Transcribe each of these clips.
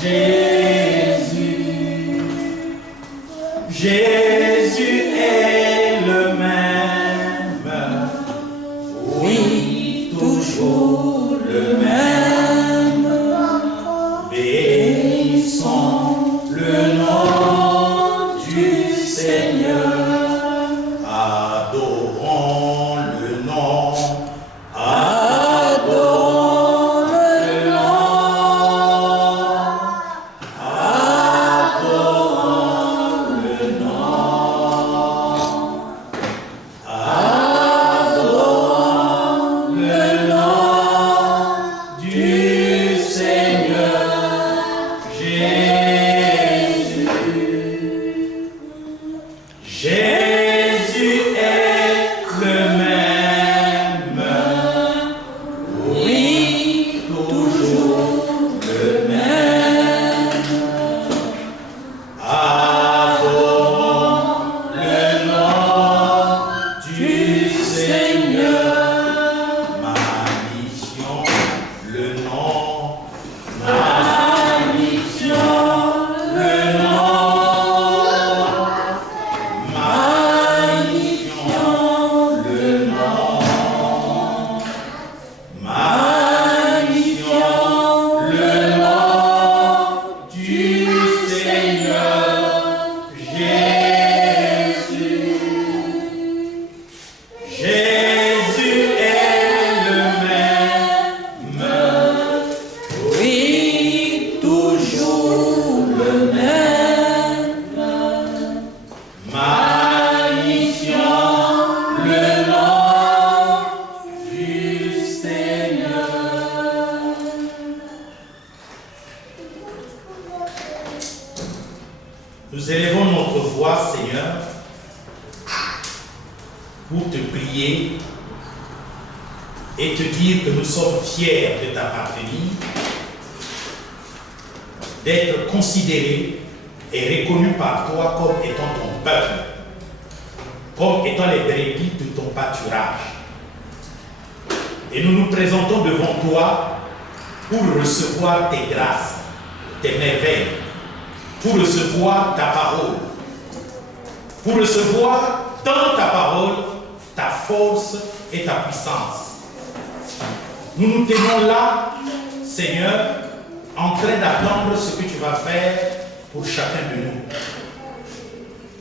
Jésus, Jésus est le même, oui, toujours le même. Bénissons le nom du Seigneur, adorons le nom, adorons le nom, adorons le nom, adorons le nom du Seigneur Jésus. Jésus est le même, oui, toujours le même. Adorons le nom du Seigneur, magnifions le nom, magnifions le nom, magnifions le nom, magnifions le nom du Seigneur Jésus. Jésus est le même, oui, toujours le même. Magnifions le nom du Seigneur. Nous élevons notre voix, Seigneur, pour te prier et te dire que nous sommes fiers de t'appartenir, d'être considérés et reconnus par toi comme étant ton peuple, comme étant les brebis de ton pâturage. Et nous nous présentons devant toi pour recevoir tes grâces, tes merveilles, pour recevoir ta parole, pour recevoir dans ta parole ta force et ta puissance. Nous nous tenons là, Seigneur, en train d'attendre ce que tu vas faire pour chacun de nous.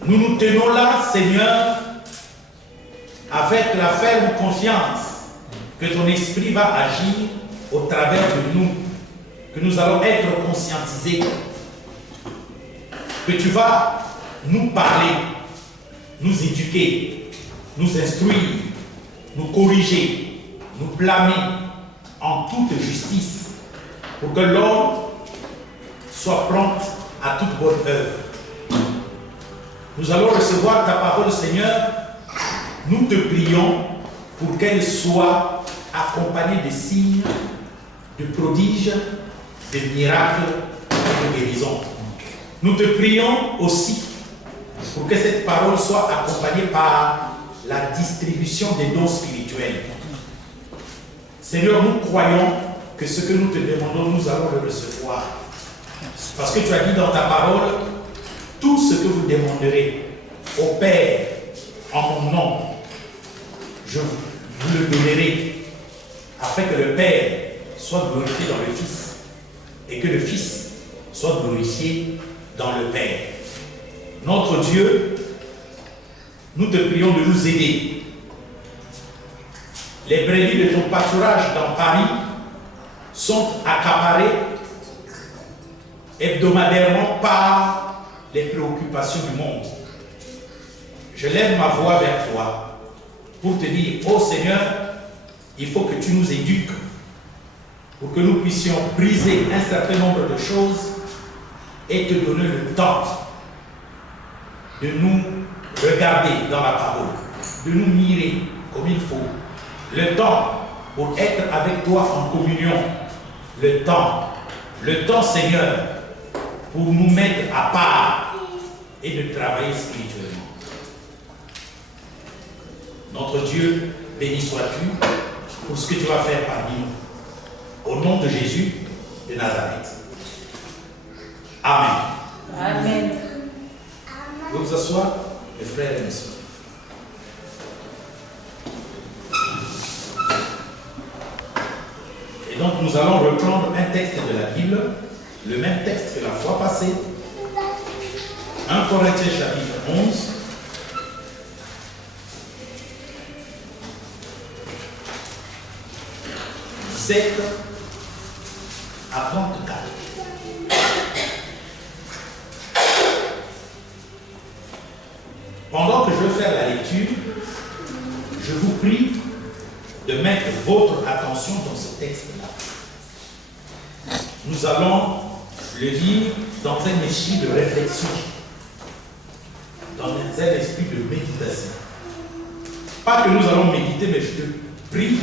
Nous nous tenons là, Seigneur, avec la ferme confiance que ton esprit va agir au travers de nous, que nous allons être conscientisés, que tu vas nous parler, nous éduquer, nous instruire, nous corriger, nous blâmer en toute justice, pour que l'homme soit prompt à toute bonne œuvre. Nous allons recevoir ta parole, Seigneur. Nous te prions pour qu'elle soit accompagnée de signes, de prodiges, de miracles et de guérisons. Nous te prions aussi pour que cette parole soit accompagnée par la distribution des dons spirituels. Seigneur, nous croyons que ce que nous te demandons, nous allons le recevoir. Parce que tu as dit dans ta parole, tout ce que vous demanderez au Père en mon nom, je vous le donnerai, afin que le Père soit glorifié dans le Fils et que le Fils soit glorifié dans le Père. Notre Dieu, nous te prions de nous aider. Les brebis de ton pâturage dans Paris sont accaparées hebdomadairement par les préoccupations du monde. Je lève ma voix vers toi pour te dire, ô Seigneur, il faut que tu nous éduques pour que nous puissions briser un certain nombre de choses et te donner le temps de nous regarder dans la parole, de nous mirer comme il faut, le temps pour être avec toi en communion, le temps, Seigneur, pour nous mettre à part et de travailler spirituellement. Notre Dieu, béni sois-tu pour ce que tu vas faire parmi nous. Au nom de Jésus de Nazareth. s'asseoir, mes frères et mes sœurs. Et donc nous allons reprendre un texte de la Bible, le même texte que la fois passée. 1 Corinthiens chapitre 11. À 34. Pendant que je vais faire la lecture, je vous prie de mettre votre attention dans ce texte-là. Nous allons le lire dans un esprit de réflexion, dans un esprit de méditation. Pas que nous allons méditer, mais je te prie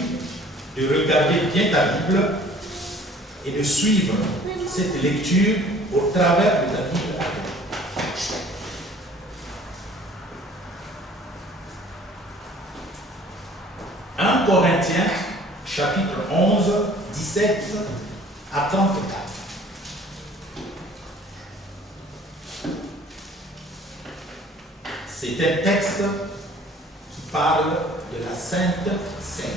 de regarder bien ta Bible et de suivre cette lecture au travers de ta Bible. 1 Corinthiens, chapitre 11, 17 à 34. C'est un texte qui parle de la Sainte Seine.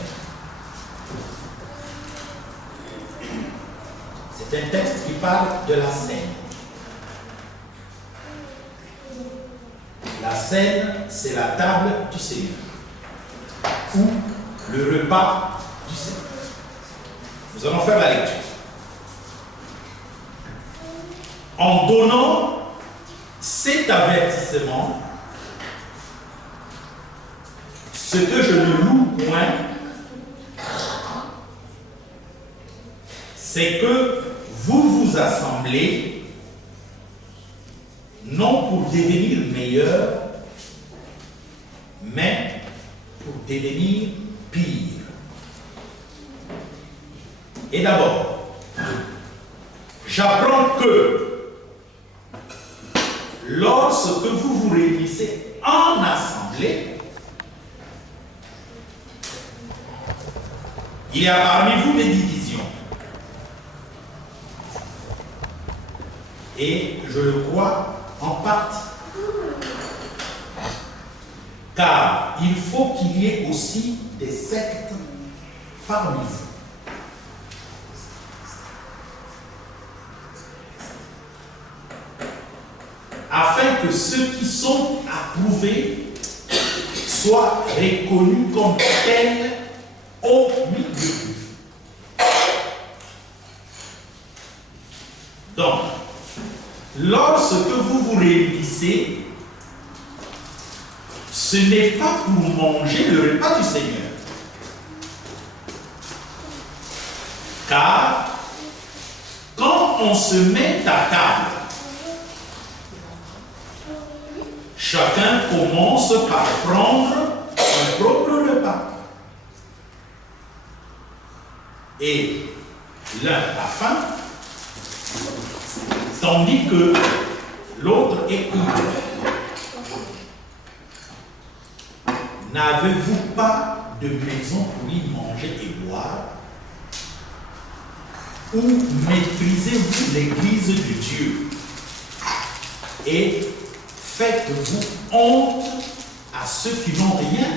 C'est un texte qui parle de la Seine. La Seine, c'est la table du Seigneur, ou le repas du Seigneur. Nous allons faire la lecture. En donnant cet avertissement, ce que je ne loue point, c'est que vous vous assemblez non pour devenir meilleur, mais pour devenir pire. Et d'abord, j'apprends que lorsque vous vous réunissez en assemblée, il y a parmi vous des divisions. Et je le crois en partie. Car il faut qu'il y ait aussi des sectes parmi vous. Afin que ceux qui sont approuvés soient reconnus comme tels au milieu de vous. Donc, lorsque vous vous réunissez, ce n'est pas pour manger le repas du Seigneur. Car quand on se met à table, chacun commence par prendre son propre repas. Et l'un a faim, tandis que l'autre est ivre. N'avez-vous pas de maison pour y manger et boire? Ou méprisez-vous l'église de Dieu et faites-vous honte à ceux qui n'ont rien?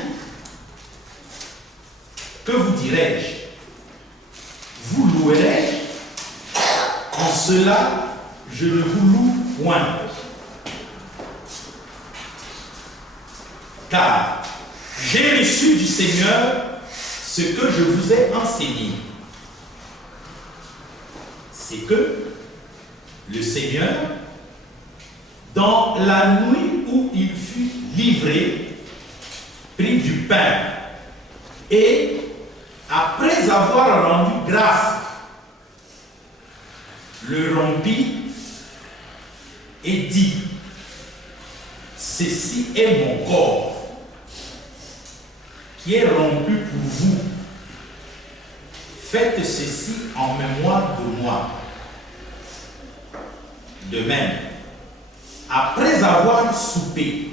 Que vous dirai-je? Vous louerai-je? En cela, je ne vous loue point. Car j'ai reçu du Seigneur ce que je vous ai enseigné. C'est que le Seigneur, dans la nuit où il fut livré, prit du pain et, après avoir rendu grâce, le rompit et dit: ceci est mon corps qui est rompu pour vous. Faites ceci en mémoire de moi. De même, après avoir soupé,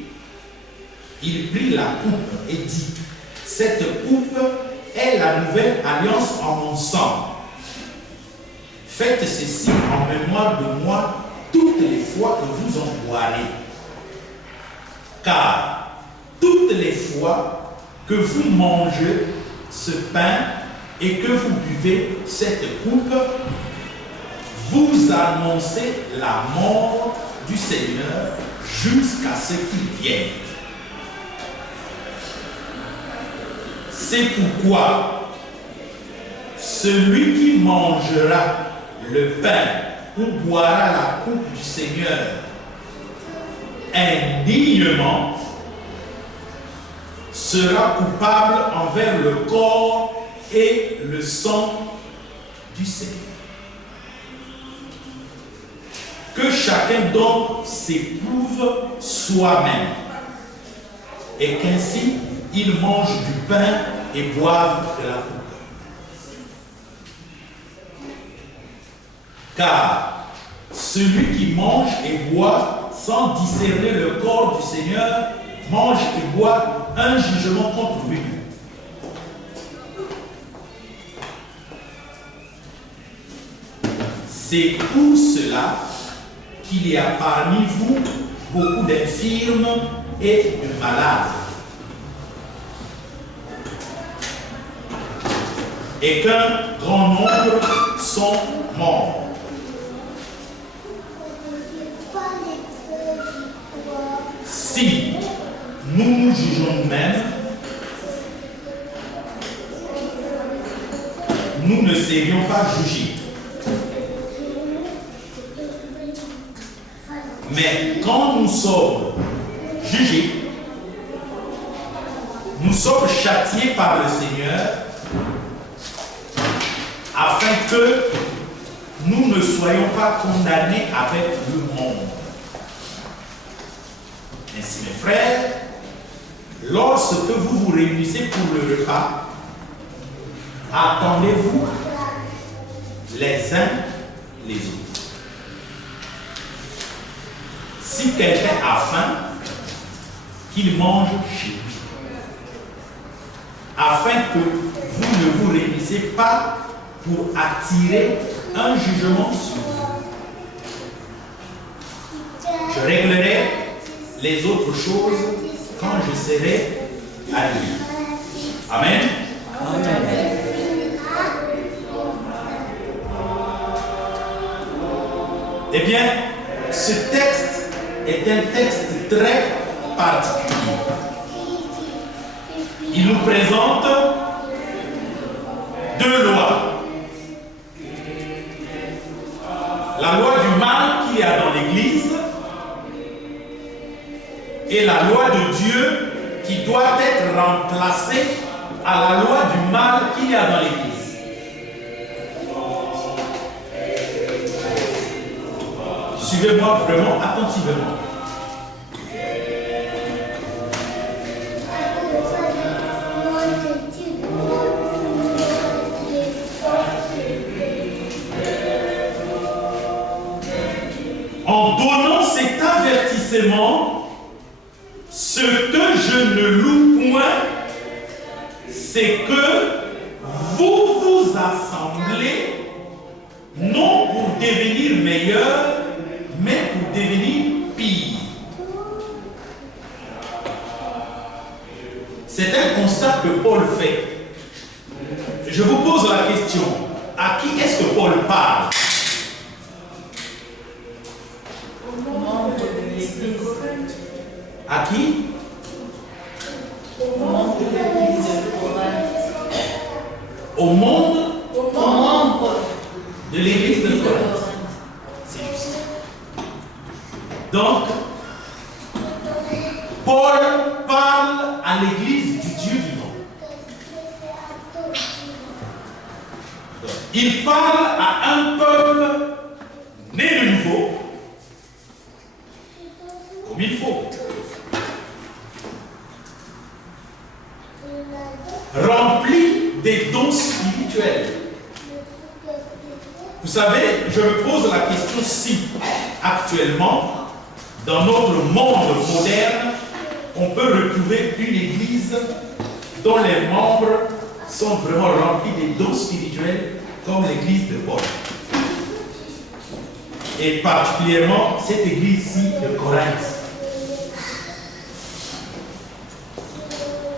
il prit la coupe et dit: cette coupe est la nouvelle alliance en mon sang. Faites ceci en mémoire de moi toutes les fois que vous en boirez. Car toutes les fois que vous mangez ce pain et que vous buvez cette coupe, vous annoncez la mort du Seigneur jusqu'à ce qu'il vienne. C'est pourquoi celui qui mangera le pain ou boira la coupe du Seigneur indignement sera coupable envers le corps et le sang du Seigneur. Que chacun donc s'éprouve soi-même et qu'ainsi il mange du pain et boive de la coupe. Car celui qui mange et boit sans discerner le corps du Seigneur mange et boit un jugement contre lui. C'est pour cela qu'il y a parmi vous beaucoup d'infirmes et de malades, et qu'un grand nombre sont morts. Si nous nous jugeons nous-mêmes, nous ne serions pas jugés. Mais quand nous sommes jugés, nous sommes châtiés par le Seigneur afin que nous ne soyons pas condamnés avec le monde. Ainsi, mes frères, lorsque vous vous réunissez pour le repas, attendez-vous les uns les autres. Si quelqu'un a faim, qu'il mange chez lui, afin que vous ne vous réunissez pas pour attirer un jugement sur vous. Je réglerai les autres choses quand je serai arrivé. Amen. Amen. Eh bien, ce texte est un texte très particulier. Il nous présente deux lois. La loi du mal qu'il y a dans l'Église et la loi de Dieu qui doit être remplacée à la loi du mal qu'il y a dans l'Église. Suivez-moi vraiment attentivement. En donnant cet avertissement, ce que je ne loue point, c'est que vous vous assemblez non pour devenir meilleur, mais pour devenir pire. C'est un constat que Paul fait. Je vous pose la question, à qui est-ce que Paul parle? À qui? Au monde de l'église de Corinthe. C'est juste. Donc, Paul parle à l'église du Dieu vivant. Il parle à un peuple né de nouveau, comme il faut. Rempli des dons spirituels. Vous savez, je me pose la question si, actuellement, dans notre monde moderne, on peut retrouver une église dont les membres sont vraiment remplis des dons spirituels, comme l'église de Paul. Et particulièrement cette église-ci de Corinthe.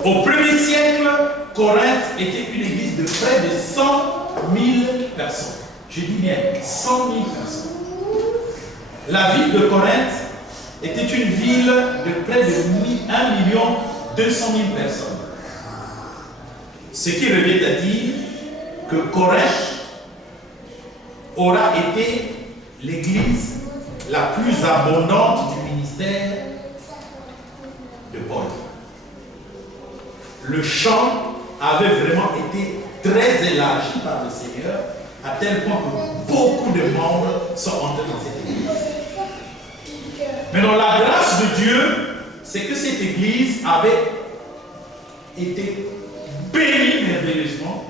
Au premier siècle, Corinthe était une église de près de 100 000 personnes. Je dis bien 100 000 personnes. La ville de Corinthe était une ville de près de 1 200 000 personnes. Ce qui revient à dire que Corinthe aura été l'église la plus abondante du ministère de Paul. Le champ avait vraiment été très élargi par le Seigneur, à tel point que beaucoup de membres sont entrés dans cette église. Mais dans la grâce de Dieu, c'est que cette église avait été bénie merveilleusement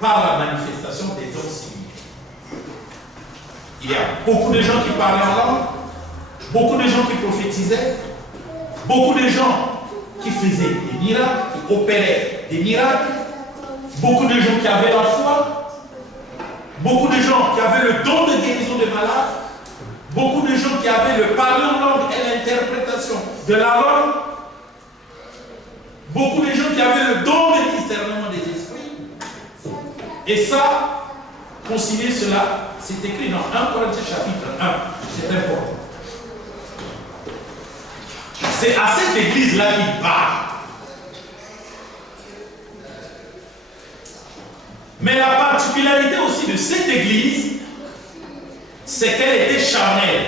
par la manifestation des dons spirituels. Il y a beaucoup de gens qui parlaient en langue, beaucoup de gens qui prophétisaient, beaucoup de gens qui faisaient des miracles, qui opéraient des miracles, beaucoup de gens qui avaient la foi, beaucoup de gens qui avaient le don de guérison des malades, beaucoup de gens qui avaient le parler en langue et l'interprétation de la langue, beaucoup de gens qui avaient le don de discernement des esprits. Et ça, concilier cela, c'est écrit dans 1 Corinthiens chapitre 1. C'est important. C'est à cette église-là qu'il parle. Mais la particularité aussi de cette église, c'est qu'elle était charnelle.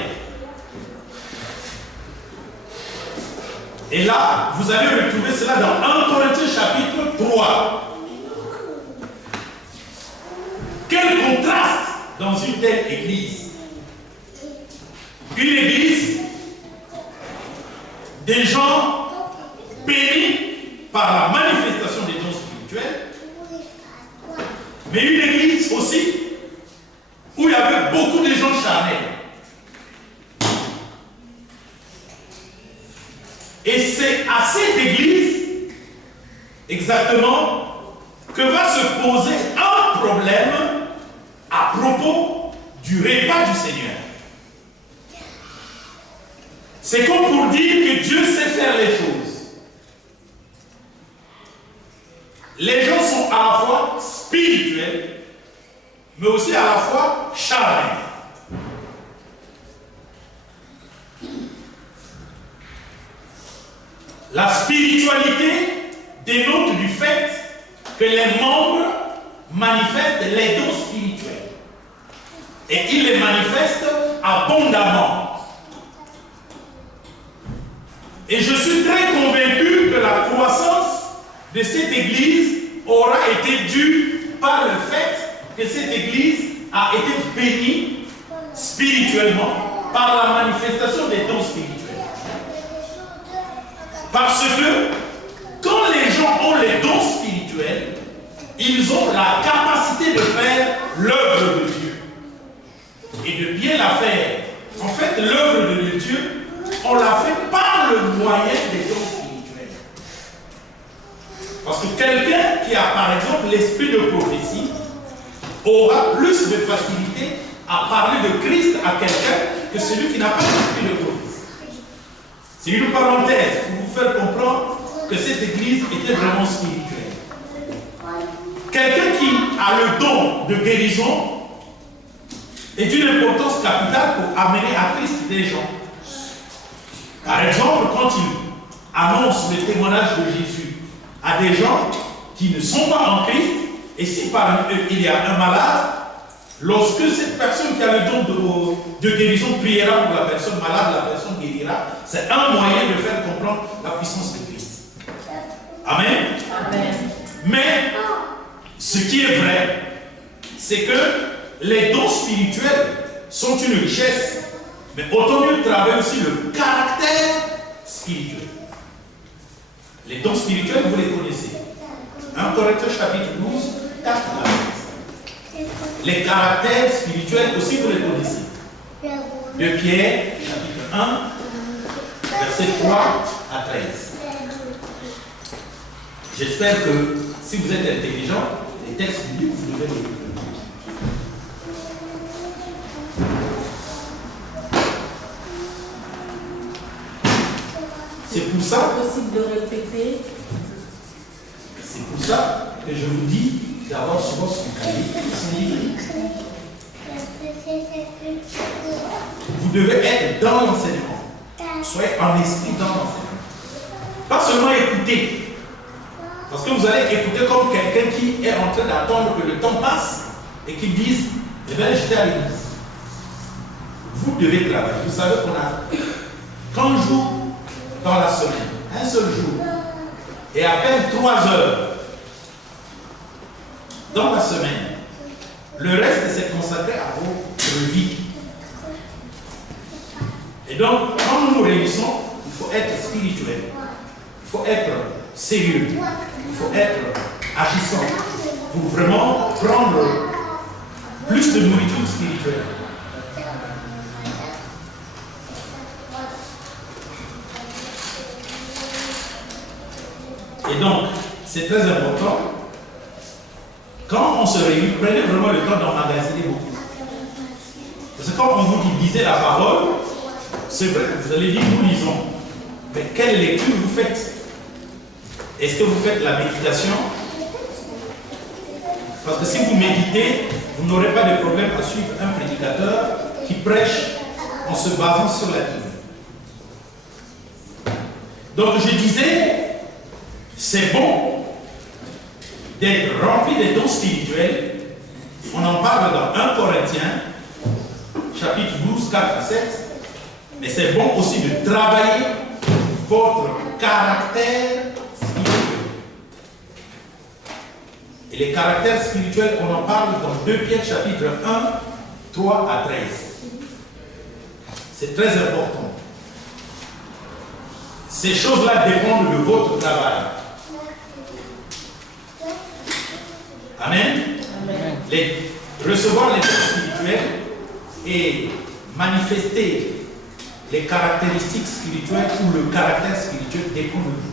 Et là, vous allez retrouver cela dans 1 Corinthiens chapitre 3. Quel contraste dans une telle église. Une église des gens bénis par la manifestation des dons spirituels, mais une église aussi où il y avait beaucoup de gens charnels. Et c'est à cette église exactement que va se poser un problème à propos du repas du Seigneur. C'est comme pour dire que Dieu sait faire les choses. Les gens sont à la fois spirituels, mais aussi à la fois charnels. La spiritualité dénote du fait que les membres manifestent les dons spirituels. Et ils les manifestent abondamment. Et je suis très convaincu que la croissance de cette église aura été due par le fait que cette église a été bénie spirituellement par la manifestation des dons spirituels. Parce que quand les gens ont les dons spirituels, ils ont la capacité de faire l'œuvre de Dieu et de bien la faire. En fait, l'œuvre de Dieu, on la fait par le moyen des dons spirituels. Parce que quelqu'un qui a par exemple l'esprit de prophétie aura plus de facilité à parler de Christ à quelqu'un que celui qui n'a pas l'esprit de prophétie. C'est une parenthèse pour vous faire comprendre que cette église était vraiment spirituelle. Quelqu'un qui a le don de guérison est d'une importance capitale pour amener à Christ des gens. Par exemple, quand il annonce le témoignage de Jésus à des gens qui ne sont pas en Christ, et si parmi eux il y a un malade, lorsque cette personne qui a le don de guérison priera pour la personne malade, la personne guérira, c'est un moyen de faire comprendre la puissance de Christ. Amen. Amen. Mais ce qui est vrai, c'est que les dons spirituels sont une richesse, mais autant mieux travailler aussi le caractère spirituel. Les dons spirituels, vous les connaissez. 1 Corinthiens chapitre 12, 4 à 15. Les caractères spirituels aussi, vous les connaissez. 2 Pierre, chapitre 1, verset 3 à 13. J'espère que si vous êtes intelligent, les textes bibliques, vous devez les lire. C'est pour ça. C'est possible de répéter. ça que je vous dis d'avoir souvent son cahier et son livre. Vous devez être dans l'enseignement. Soyez en esprit dans l'enseignement. Pas seulement écouter. Parce que vous allez écouter comme quelqu'un qui est en train d'attendre que le temps passe et qui dise, eh bien j'étais à l'église. Vous devez travailler. Vous savez qu'on a 30 jours dans la semaine, un seul jour, et à peine 3 heures dans la semaine. Le reste, c'est consacré à votre vie. Et donc, quand nous nous réunissons, il faut être spirituel. Il faut être sérieux. Il faut être agissant pour vraiment prendre plus de nourriture spirituelle. Et donc, c'est très important. Quand on se réunit, prenez vraiment le temps d'emmagasiner beaucoup. Parce que quand on vous dit lisez la parole, c'est vrai que vous allez dire nous lisons. Mais quelle lecture vous faites? Est-ce que vous faites la méditation? Parce que si vous méditez, vous n'aurez pas de problème à suivre un prédicateur qui prêche en se basant sur la Bible. Donc je disais, c'est bon d'être rempli des dons spirituels. On en parle dans 1 Corinthiens, chapitre 12, 4 à 7. Mais c'est bon aussi de travailler votre caractère spirituel. Et les caractères spirituels, on en parle dans 2 Pierre, chapitre 1, 3 à 13. C'est très important. Ces choses-là dépendent de votre travail. Amen. Amen. Recevoir les dons spirituels et manifester les caractéristiques spirituelles ou le caractère spirituel dépend de vous.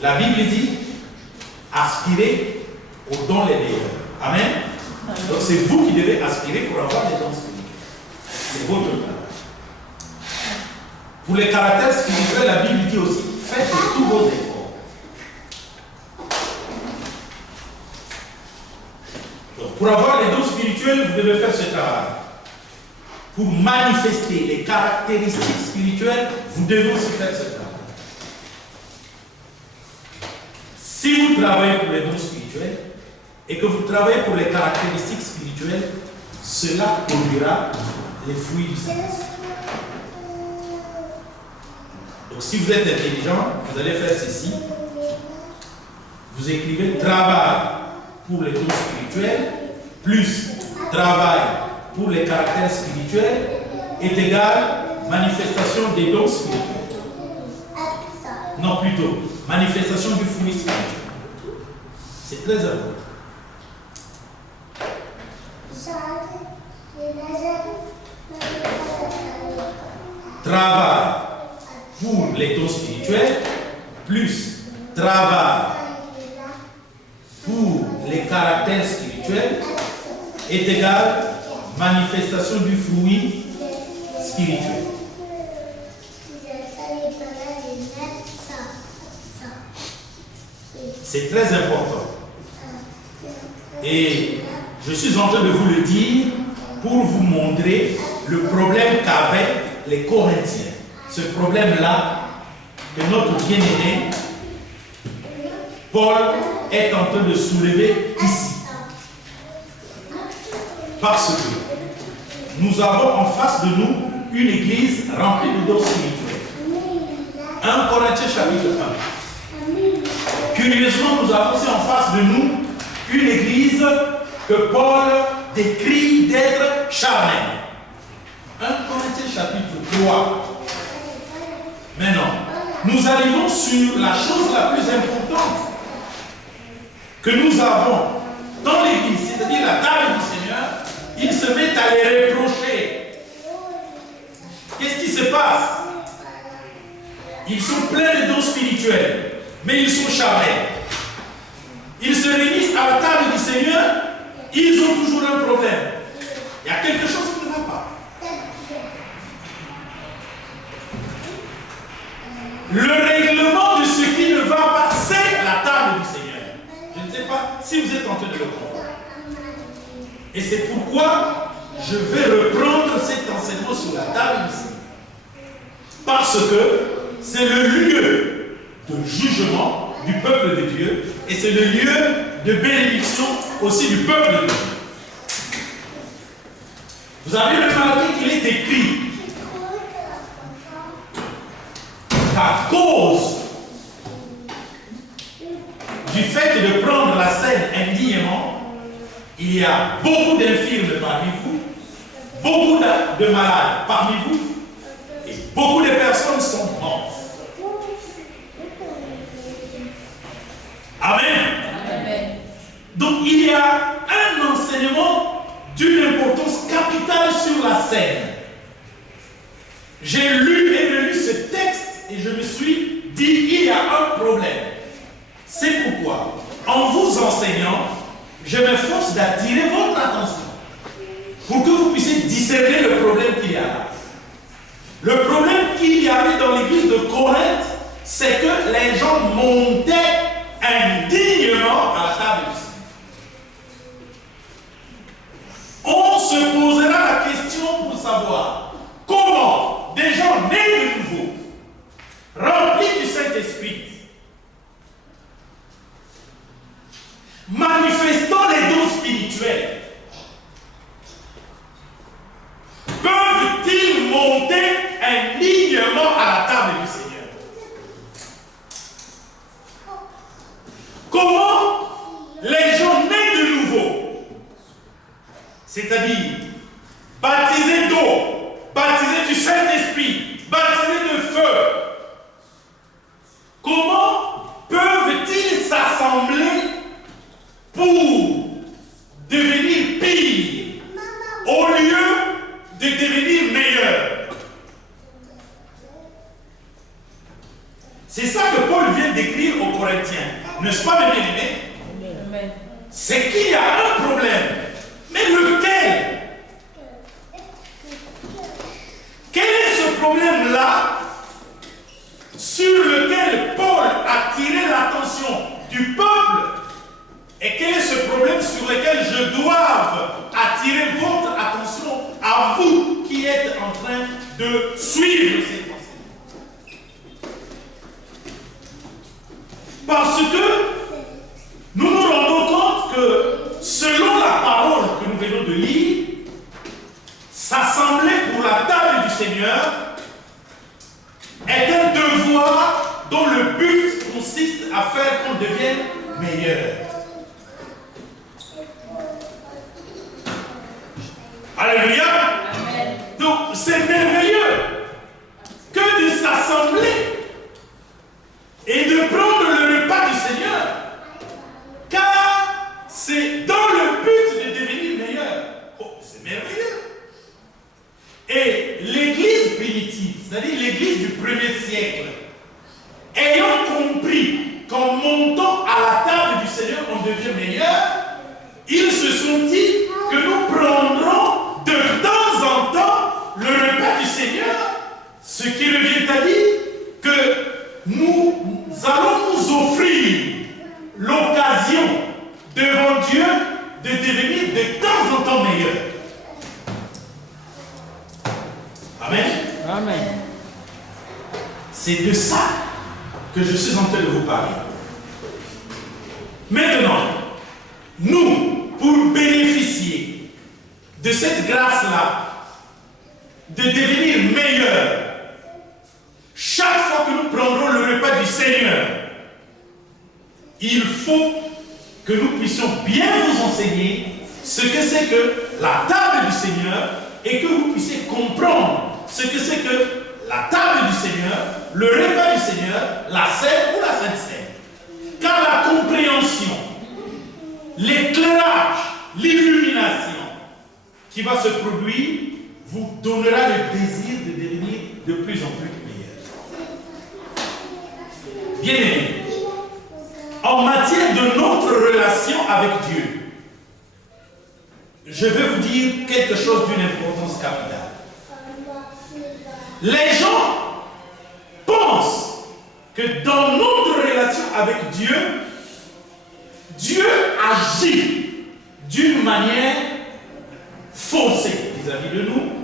La Bible dit aspirez aux dons les meilleurs. Amen. Donc c'est vous qui devez aspirer pour avoir les dons spirituels. C'est votre travail. Pour les caractères spirituels, la Bible dit aussi faites tous vos efforts. Donc, pour avoir les dons spirituels, vous devez faire ce travail. Pour manifester les caractéristiques spirituelles, vous devez aussi faire ce travail. Si vous travaillez pour les dons spirituels et que vous travaillez pour les caractéristiques spirituelles, cela produira les fruits du Saint-Esprit. Donc si vous êtes intelligent, vous allez faire ceci. Vous écrivez travail pour les dons spirituels, plus travail pour les caractères spirituels, est égal manifestation des dons spirituels. Non, plutôt, manifestation du fruit spirituel. C'est très important. Travail pour les dons spirituels, plus travail pour les caractères spirituels, est égal manifestation du fruit spirituel. C'est très important. Et je suis en train de vous le dire pour vous montrer le problème qu'avaient les Corinthiens. Ce problème-là que notre bien-aimé Paul est en train de soulever ici. Parce que nous avons en face de nous une église remplie de dons spirituels. 1 Corinthiens chapitre 1. Curieusement, nous avons aussi en face de nous une église que Paul décrit d'être charnelle. 1 Corinthiens chapitre 3. Maintenant, nous arrivons sur la chose la plus importante que nous avons dans l'église, c'est-à-dire la table du Seigneur. Ils se mettent à les reprocher. Qu'est-ce qui se passe? Ils sont pleins de dons spirituels, mais ils sont charnels. Ils se réunissent à la table du Seigneur, ils ont toujours un problème. Il y a quelque chose qui ne va pas. Et c'est pourquoi je vais reprendre cet enseignement sur la table ici. Parce que c'est le lieu de jugement du peuple de Dieu et c'est le lieu de bénédiction aussi du peuple de Dieu. Vous avez remarqué qu'il est écrit qu'à cause du fait de prendre la scène indignement, il y a beaucoup d'infirmes parmi vous, beaucoup de malades parmi vous, et beaucoup de personnes sont mortes. Amen. Amen. Donc il y a un enseignement d'une importance capitale sur la scène. J'ai lu et relu ce texte et je me suis dit, il y a un problème. C'est pourquoi, en vous enseignant, je m'efforce d'attirer votre attention pour que vous puissiez discerner le problème qu'il y a là. Le problème qu'il y avait dans l'église de Corinthe, c'est que les gens montaient indignement à la table du Seigneur. On se posera la question pour savoir comment des gens nés de nouveau, remplis du Saint-Esprit, manifestant les dons spirituels, peuvent-ils monter indignement à la table du Seigneur? Comment les gens nés de nouveau, c'est-à-dire baptisés d'eau, baptisés du Saint-Esprit, baptisés de feu, comment peuvent-ils s'assembler pour devenir pire au lieu de devenir meilleur? C'est ça que Paul vient d'écrire aux Corinthiens. N'est-ce pas, mes bien-aimés? C'est qu'il y a un problème. Mais lequel? Quel est ce problème-là sur lequel Paul a tiré l'attention du peuple? Et quel est ce problème sur lequel je dois attirer votre attention à vous qui êtes en train de suivre cette pensée? Parce que nous nous rendons compte que selon la parole que nous venons de lire, s'assembler pour la table du Seigneur est un devoir dont le but consiste à faire qu'on devienne meilleur. Alléluia. Amen. Donc c'est merveilleux que de s'assembler et de prendre le repas du Seigneur, car c'est dans le but de devenir meilleur. Oh, c'est merveilleux. Et l'église primitive, c'est-à-dire l'église du premier siècle, ayant compris qu'en montant à la table du Seigneur on devient meilleur, ils se sont dit que nous prendrons de temps en temps le repas du Seigneur, ce qui revient à dire que nous allons nous offrir l'occasion devant Dieu de devenir de temps en temps meilleurs. Amen. Amen. C'est de ça que je suis en train de vous parler. Maintenant, nous, pour bénéficier de cette grâce-là, de devenir meilleurs, chaque fois que nous prendrons le repas du Seigneur, il faut que nous puissions bien vous enseigner ce que c'est que la table du Seigneur et que vous puissiez comprendre ce que c'est que la table du Seigneur, le repas du Seigneur, la scène ou la Sainte Seine. Car la compréhension, l'éclairage, l'illumination qui va se produire vous donnera le désir de devenir de plus en plus meilleur. Bien-aimés, en matière de notre relation avec Dieu, je vais vous dire quelque chose d'une importance capitale. Les gens pensent que dans notre relation avec Dieu, Dieu agit d'une manière vis-à-vis de nous,